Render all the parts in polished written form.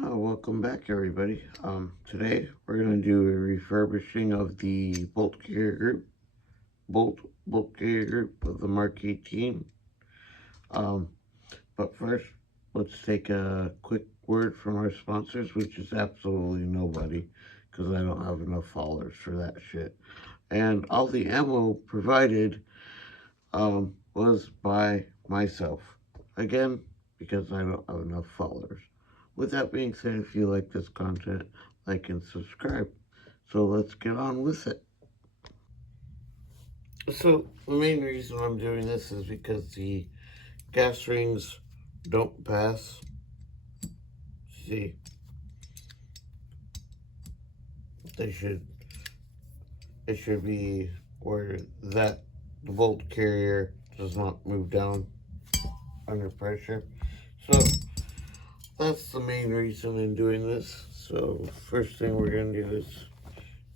Welcome back, everybody. Today we're gonna do a refurbishing of the bolt bolt carrier group of the MK18. Um, but first, let's take a quick word from our sponsors, which is absolutely nobody, because I don't have enough followers for that shit. And all the ammo provided was by myself. Again, because I don't have enough followers. With that being said, if you like this content, like and subscribe. So let's get on with it. So the main reason I'm doing this is because the gas rings don't pass. See, they should it should be where that the bolt carrier does not move down under pressure. So that's the main reason in doing this. So first thing we're gonna do is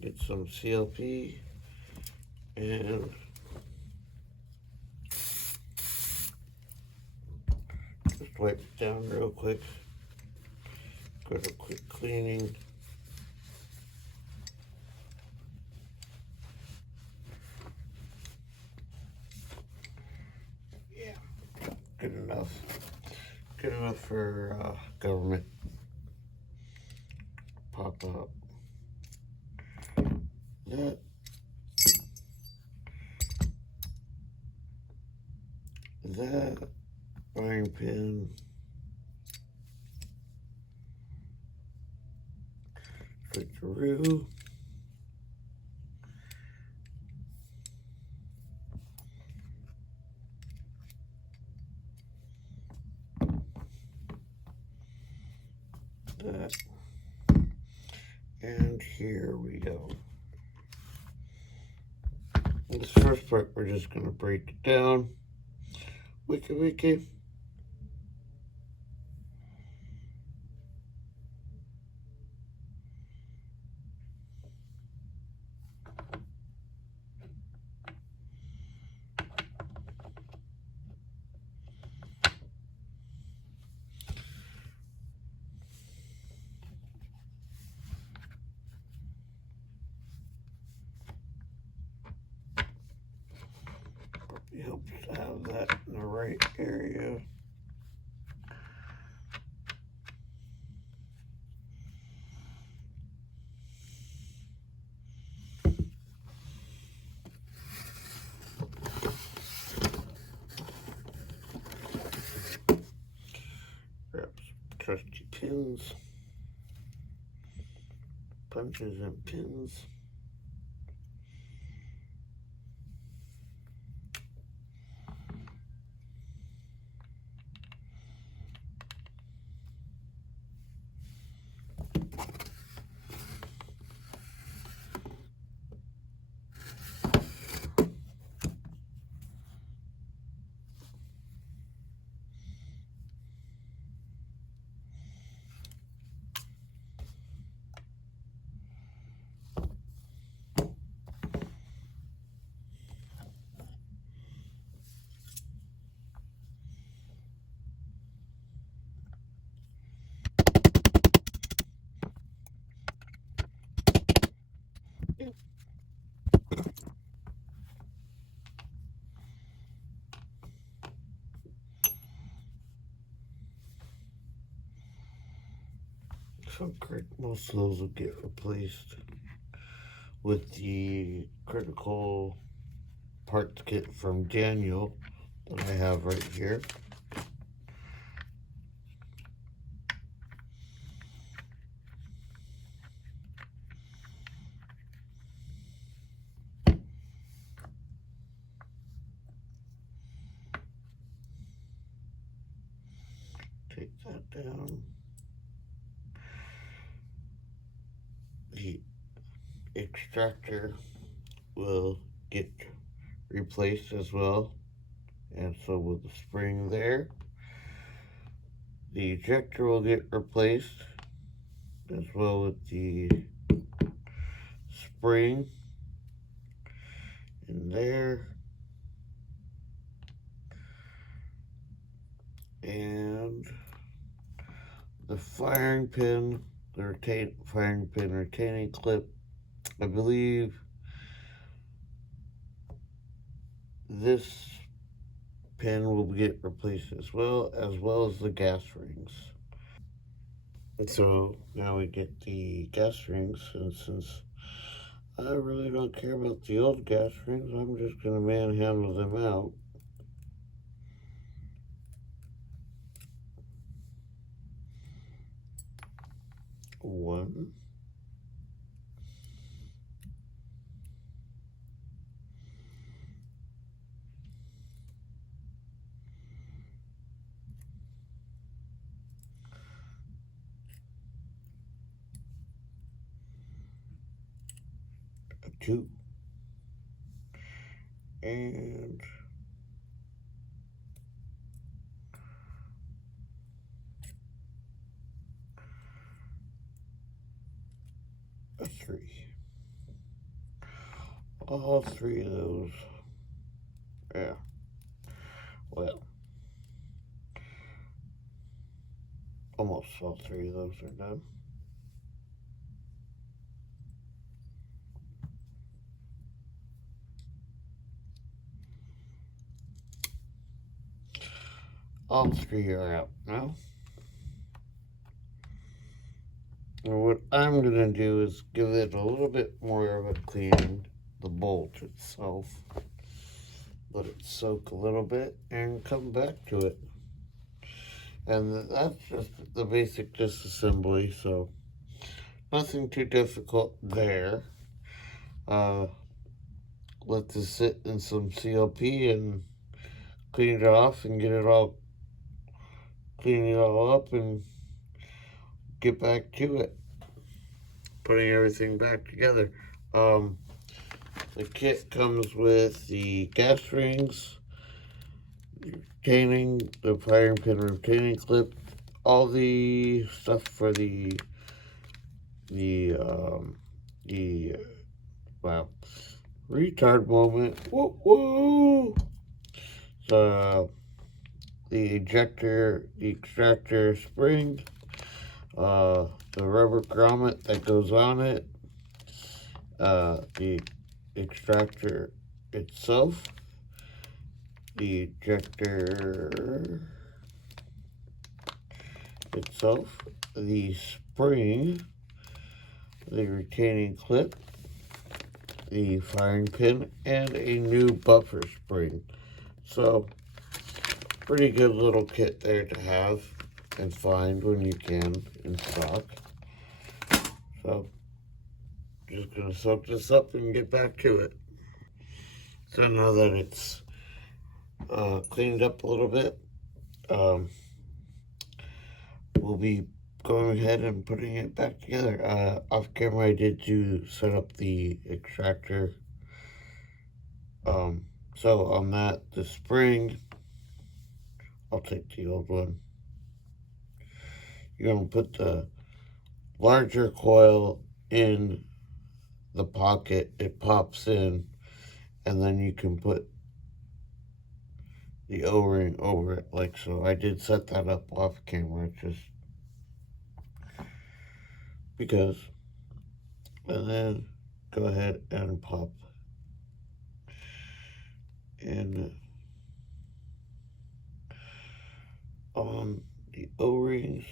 get some CLP and just wipe it down real quick. Go to quick cleaning. Yeah, good enough. Good enough for government pop up. That that iron pin. Switcheroo. That. And here we go. This first part, we're just going to break it down. Wiki wiki. It helps to have that in the right area. Grab some trusty pins, punches and pins. So most of those will get replaced with the critical parts kit from Daniel that I have right here. Take that down. The extractor will get replaced as well, and so will the spring there. The ejector will get replaced as well with the spring in there, and the firing pin, firing pin retaining clip. I believe this pin will get replaced as well as the gas rings. And so now we get the gas rings, and since I really don't care about the old gas rings, I'm just going to manhandle them out. One. A two. And a three. All three of those. Yeah. Well, almost all three of those are done. All three are out now. And what I'm going to do is give it a little bit more of a clean, the bolt itself. Let it soak a little bit and come back to it. And that's just the basic disassembly, so nothing too difficult there. Let this sit in some CLP and clean it off and clean it all up and get back to it. Putting everything back together. The kit comes with the gas rings, the firing pin retaining clip, all the stuff for the wow, retard moment. Woo woo. The ejector, the extractor spring, the rubber grommet that goes on it, the extractor itself, the ejector itself, the spring, the retaining clip, the firing pin, and a new buffer spring. So, pretty good little kit there to have and find when you can in stock. So, just gonna soak this up and get back to it. So now that it's cleaned up a little bit, we'll be going ahead and putting it back together. Off camera, I did set up the extractor. So on that, the spring, I'll take the old one. You're gonna put the larger coil in the pocket, it pops in, and then you can put the O-ring over it like so. I did set that up off camera just because. And then go ahead and pop in on the O-rings.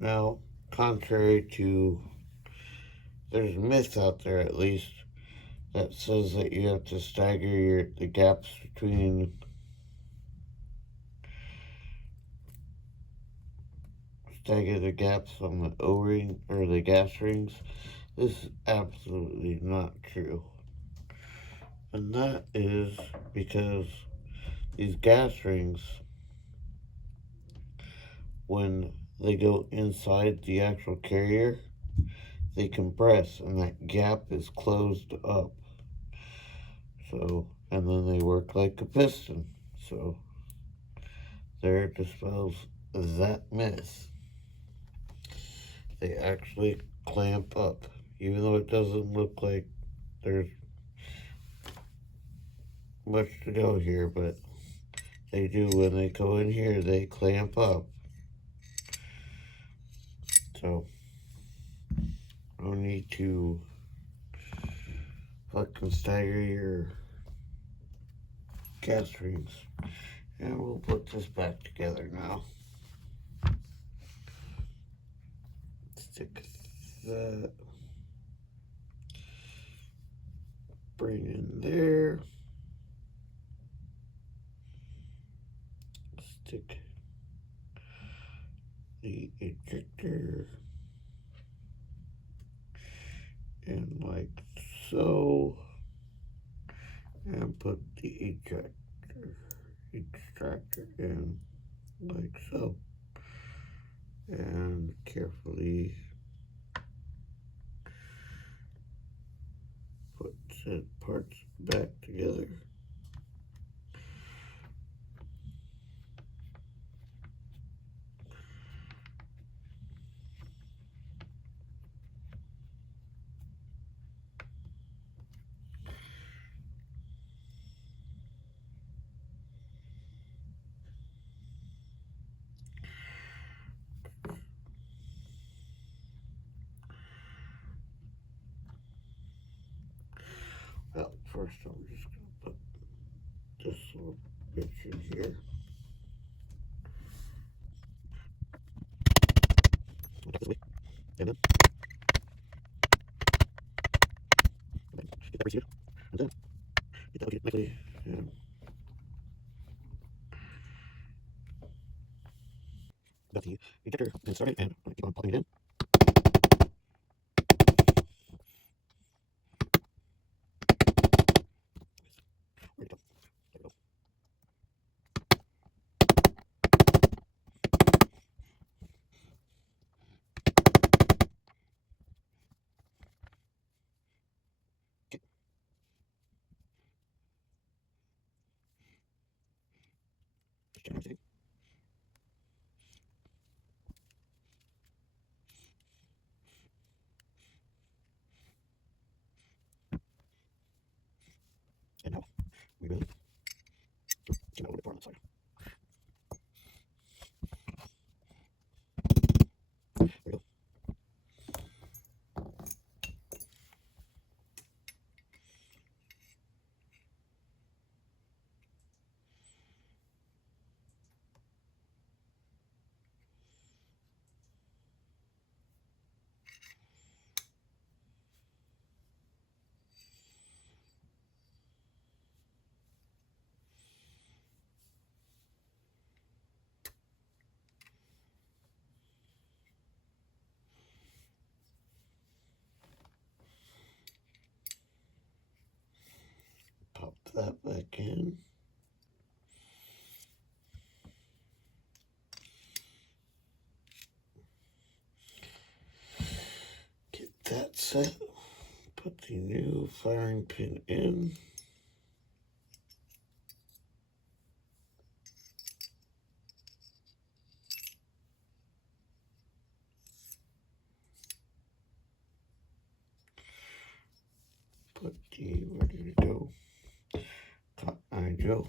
Now, contrary to, there's a myth out there at least that says that you have to stagger the gaps between the gaps on the O-ring or the gas rings. This is absolutely not true. And that is because these gas rings, when they go inside the actual carrier, they compress and that gap is closed up. So and then they work like a piston. So there dispels that myth. They actually clamp up, even though it doesn't look like there's much to go here, but they do. When they go in here, they clamp up. So no need to fucking stagger your gas rings. And we'll put this back together now. Stick that, bring in there, stick the ejector in like so, and put the extractor in like so, and carefully put said parts back together. Well, first I'm just going to put this little bitch in here. And then get that reseated, and then get that located nicely, and got the ejector pin started, and I'm going to keep on popping it in. Where'd it go? There we go. Okay. Just check everything. And now we really came out a little bit far on that side. There we go. Pop that back in. Get that set. Put the new firing pin in. Put the, where did it go? Cotton Eye Joe.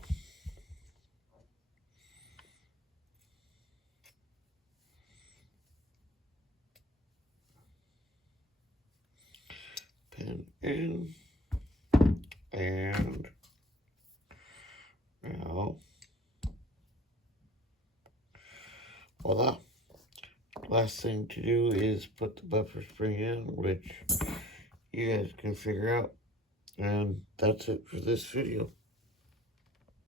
Pin in. And now, voila. Last thing to do is put the buffer spring in, which you guys can figure out. And that's it for this video.